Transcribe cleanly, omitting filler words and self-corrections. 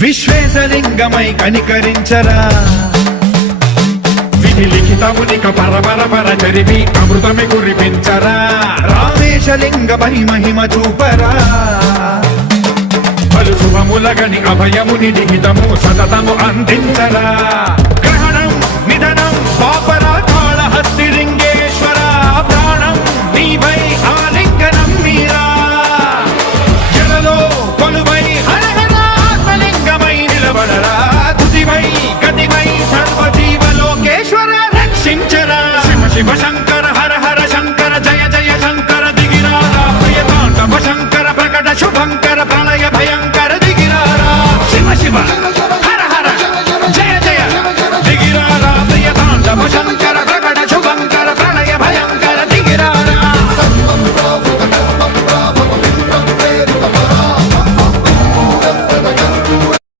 విశ్వేశలింగమై కనికరించరా విధి లిఖితమునిక పరపర పర చరిమి అమృతమి కురిపించరా రామేశలింగమై మహిమ చూపరా పలు శుభములగని అభయముని లిఖితము సతతము అందించరా గ్రహణం నిధనం పాపరా కాళహస్తిలింగేశ్వర ప్రాణం నీవై ఆలింగనం మీరా జలలో కొలువై హరహర ఆత్మలింగమై నిలబడరా తుదివై గతివై సర్వజీవలోకేశ్వర రక్షించరా శివ శివ శంకర హర హర శంకర జయ జయ శంకర దిగిరారా ప్రియతాండవ శంకర ప్రకట శుభంకర ప్రళయ భయంకర దిగిరారా శివ శివ